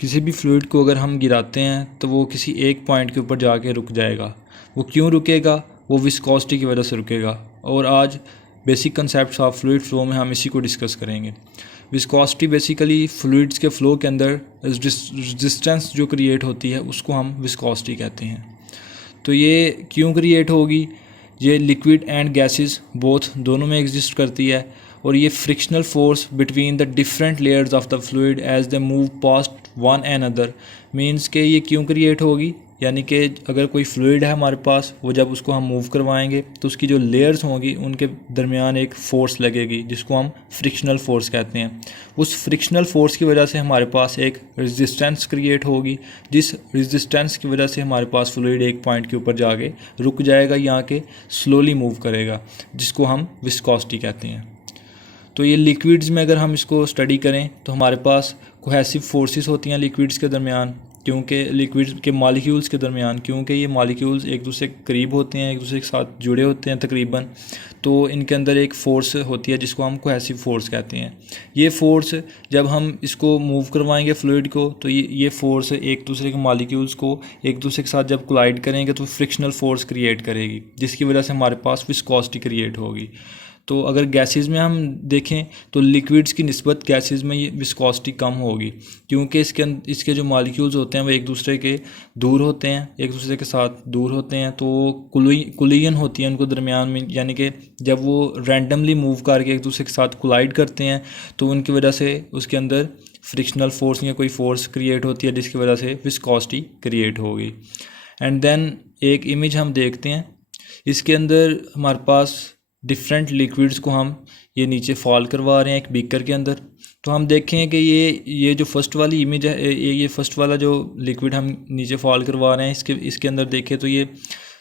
किसी भी फ्लूइड को अगर हम गिराते हैं तो वो किसी एक पॉइंट के ऊपर जाके रुक जाएगा। वो क्यों रुकेगा? वो विस्कोसिटी की वजह से रुकेगा। और आज basic concepts of fluid flow में हम इसी को डिस्कस करेंगे। विस्कोसिटी बेसिकली फ्लूइड्स के फ्लो के अंदर रेजिस्टेंस जो क्रिएट होती है उसको हम विस्कोसिटी कहते हैं। तो ये क्यों क्रिएट होगी? ये लिक्विड एंड गैसेस बोथ दोनों में एग्जिस्ट करती है और ये frictional force between the different layers of the fluid as they move past one and other. Means के ये क्यों क्रिएट होगी, यानी कि अगर कोई फ्लूइड है हमारे पास, वो जब उसको हम मूव करवाएंगे तो उसकी जो लेयर्स होंगी उनके दरमियान एक फ़ोर्स लगेगी जिसको हम फ्रिक्शनल फोर्स कहते हैं। उस फ्रिक्शनल फोर्स की वजह से हमारे पास एक रेजिस्टेंस क्रिएट होगी, जिस रेजिस्टेंस की वजह से हमारे पास फ्लूइड एक पॉइंट के ऊपर जाके रुक जाएगा या के स्लोली मूव करेगा, जिसको हम विस्कोसिटी कहते हैं। तो ये लिक्विड्स में अगर हम इसको स्टडी करें तो हमारे पास कोहेसिव फोर्सेस होती हैं लिक्विड्स के दरमियान, क्योंकि लिक्विड्स के मॉलिक्यूल्स के दरमियान, क्योंकि ये मॉलिक्यूल्स एक दूसरे के करीब होते हैं, एक दूसरे के साथ जुड़े होते हैं तकरीबन, तो इनके अंदर एक फ़ोर्स होती है जिसको हम कोहेसिव फोर्स कहते हैं। ये फ़ोर्स जब हम इसको मूव करवाएंगे फ्लूइड को तो ये फ़ोर्स एक दूसरे के मॉलिक्यूल्स को एक दूसरे के साथ जब कोलाइड करेंगे तो फ्रिक्शनल फोर्स क्रिएट करेगी, जिसकी वजह से हमारे पास विस्कोसिटी क्रिएट होगी। तो अगर गैसेस में हम देखें तो लिक्विड्स की निस्बत गैसेस में ये विस्कोसिटी कम होगी, क्योंकि इसके जो मॉलिक्यूल्स होते हैं वो एक दूसरे के दूर होते हैं, एक दूसरे के साथ दूर होते हैं, तो कोलिजन होती है उनको दरमियान में, यानी कि जब वो रैंडमली मूव करके एक दूसरे के साथ कोलाइड करते हैं तो उनकी वजह से उसके अंदर फ्रिक्शनल फोर्स या कोई फोर्स क्रिएट होती है जिसकी वजह से विस्कोसिटी क्रिएट होगी। एंड देन एक इमेज हम देखते हैं, इसके अंदर हमारे पास डिफरेंट लिक्विड्स को हम ये नीचे फॉल करवा रहे हैं एक बीकर के अंदर। तो हम देखें कि ये जो फर्स्ट वाली इमेज है, ये फर्स्ट वाला जो लिक्विड हम नीचे फॉल करवा रहे हैं, इसके अंदर देखें तो ये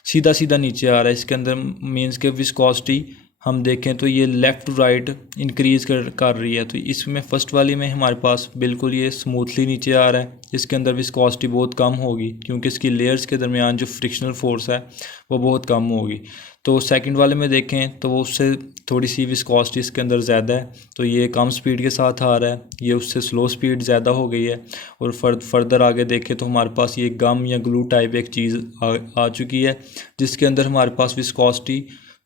सीधा सीधा नीचे आ रहा है। इसके अंदर मीन्स के विस्कोसिटी हम देखें तो ये लेफ़्ट टू राइट इंक्रीज़ कर रही है। तो इसमें फ़र्स्ट वाली में हमारे पास बिल्कुल ये स्मूथली नीचे आ रहा है, इसके अंदर विस्कोसिटी बहुत कम होगी क्योंकि इसकी लेयर्स के दरमियान जो फ्रिक्शनल फोर्स है वो बहुत कम होगी। तो सेकंड वाले में देखें तो वो उससे थोड़ी सी विस्कोसिटी इसके अंदर ज़्यादा है, तो ये कम स्पीड के साथ आ रहा है, ये उससे स्लो स्पीड ज़्यादा हो गई है। और फर्दर आगे देखें तो हमारे पास ये गम या ग्लू टाइप एक चीज़ आ चुकी है जिसके अंदर हमारे पास विस्कोसिटी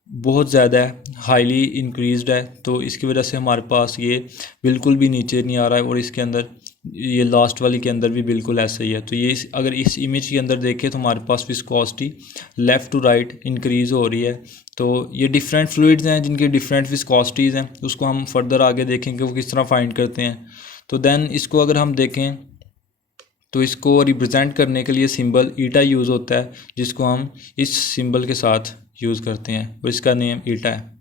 बहुत ज़्यादा है, हाईली इंक्रीज़्ड है। तो इसकी वजह से हमारे पास ये बिल्कुल भी नीचे नहीं आ रहा है और इसके अंदर ये लास्ट वाली के अंदर भी बिल्कुल ऐसा ही है। तो ये अगर इस इमेज के अंदर देखें तो हमारे पास viscosity left to right increase हो रही है। तो ये डिफरेंट फ्लूइड्स हैं जिनकी डिफरेंट विस्कोसिटीज़ हैं, उसको हम फर्दर आगे देखेंगे वो किस तरह फाइंड करते हैं। तो देन इसको अगर हम देखें तो इसको रिप्रेजेंट करने के लिए सिंबल ईटा यूज़ होता है, जिसको हम इस सिंबल के साथ यूज़ करते हैं और इसका नेम ईटा है।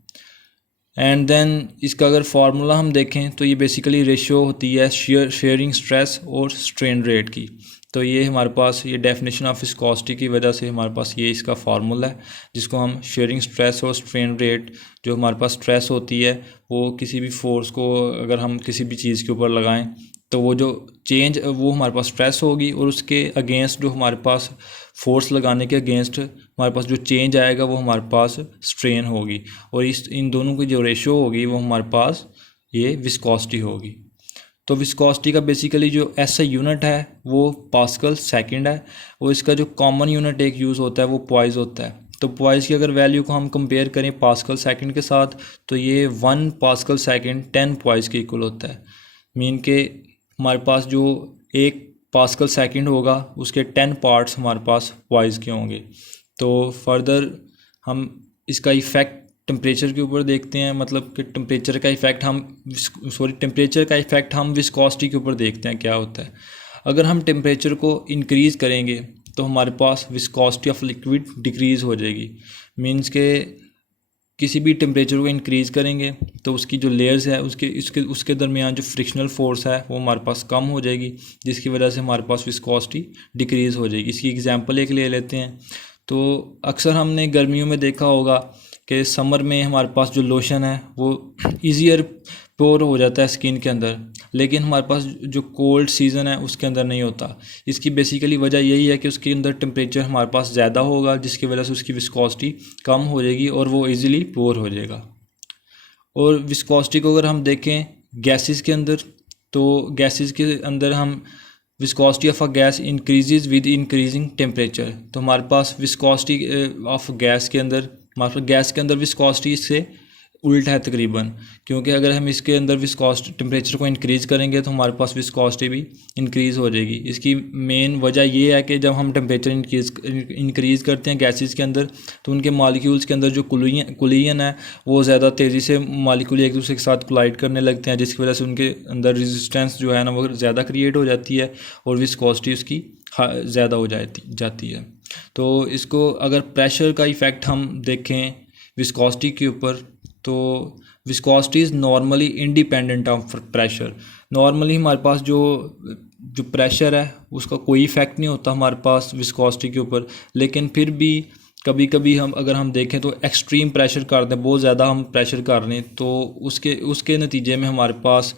एंड देन इसका अगर फार्मूला हम देखें तो ये बेसिकली रेशियो होती है शेयरिंग स्ट्रेस और स्ट्रेन रेट की। तो ये हमारे पास ये डेफिनेशन ऑफ विस्कोसिटी की वजह से हमारे पास ये इसका फार्मूला है, जिसको हम शेयरिंग स्ट्रेस और स्ट्रेन रेट, जो हमारे पास स्ट्रेस होती है वो किसी भी फोर्स को अगर हम किसी भी चीज़ के ऊपर लगाएं तो वो जो चेंज वो हमारे पास स्ट्रेस होगी और उसके अगेंस्ट जो हमारे पास फोर्स लगाने के अगेंस्ट हमारे पास जो चेंज आएगा वो हमारे पास स्ट्रेन होगी, और इन दोनों की जो रेशियो होगी वो हमारे पास ये विस्कोसिटी होगी। तो विस्कोसिटी का बेसिकली जो एसआई यूनिट है वो पास्कल सेकंड है, और इसका जो कॉमन यूनिट एक यूज़ होता है वो पॉइस होता है। तो पॉइस की अगर वैल्यू को हम कंपेयर करें पास्कल सेकंड के साथ तो ये 1 पास्कल सेकंड 10 पॉइस के इक्वल होता है। मीन के हमारे पास जो 1 पास्कल सेकंड होगा उसके 10 पार्ट्स हमारे पास पॉइस के होंगे। तो फर्दर हम इसका इफ़ेक्ट टेम्परेचर के ऊपर देखते हैं, मतलब कि टेम्परेचर का इफ़ेक्ट हम विस्कोसिटी के ऊपर देखते हैं क्या होता है। अगर हम टेम्परेचर को इंक्रीज़ करेंगे तो हमारे पास विस्कोसिटी ऑफ लिक्विड डिक्रीज़ हो जाएगी। मीन्स के किसी भी टेम्परेचर को इंक्रीज़ करेंगे तो उसकी जो लेयर्स है उसके दरमियान जो फ्रिक्शनल फोर्स है वो हमारे पास कम हो जाएगी, जिसकी वजह से हमारे पास विस्कोसिटी डिक्रीज़ हो जाएगी। इसकी एग्जांपल एक ले लेते हैं। तो अक्सर हमने गर्मियों में देखा होगा कि समर में हमारे पास जो लोशन है वो ईज़ियर पोर हो जाता है स्किन के अंदर, लेकिन हमारे पास जो कोल्ड सीज़न है उसके अंदर नहीं होता। इसकी बेसिकली वजह यही है कि उसके अंदर टेम्परेचर हमारे पास ज़्यादा होगा, जिसकी वजह से उसकी विस्कोसिटी कम हो जाएगी और वो इजीली पोर हो जाएगा। और विस्कोसिटी को अगर हम देखें गैसेस के अंदर, तो गैसेस के अंदर हम viscosity of a gas increases with increasing temperature. तो हमारे पास विस्कोसिटी ऑफ गैस के अंदर, हमारे पास गैस के अंदर विस्कोसिटी से उल्टा है तकरीबन, क्योंकि अगर हम इसके अंदर विस्कोसिटी टेम्परेचर को इंक्रीज़ करेंगे तो हमारे पास विस्कोसिटी भी इंक्रीज़ हो जाएगी। इसकी मेन वजह ये है कि जब हम टेम्परेचर इंक्रीज़ करते हैं गैसेस के अंदर तो उनके मालिक्यूल्स के अंदर जो कुलियन है वो ज़्यादा तेज़ी से मालिक्यूल एक दूसरे के साथ कोलाइड करने लगते हैं, जिसकी वजह से उनके अंदर रेजिस्टेंस जो है ना वो ज़्यादा क्रिएट हो जाती है और विस्कोसिटी उसकी ज़्यादा हो जाती है। तो इसको अगर प्रेशर का इफ़ेक्ट हम देखें विस्कोसिटी के ऊपर, तो viscosity is normally independent of pressure. Normally हमारे पास जो प्रेशर है उसका कोई इफ़ेक्ट नहीं होता हमारे पास विस्कोसिटी के ऊपर, लेकिन फिर भी कभी कभी अगर हम देखें तो एक्सट्रीम प्रेशर कर दें, बहुत ज़्यादा हम प्रेशर कर लें तो उसके नतीजे में हमारे पास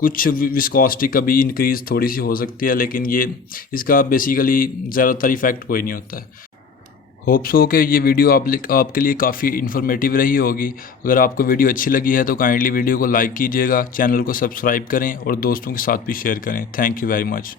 कुछ विस्कोसिटी कभी इंक्रीज़ थोड़ी सी हो सकती है, लेकिन इसका बेसिकली ज़्यादातर इफ़ेक्ट कोई नहीं होता है। होप्स हो कि ये वीडियो आपके लिए काफ़ी इन्फॉर्मेटिव रही होगी। अगर आपको वीडियो अच्छी लगी है तो काइंडली वीडियो को लाइक कीजिएगा, चैनल को सब्सक्राइब करें और दोस्तों के साथ भी शेयर करें। Thank you very much.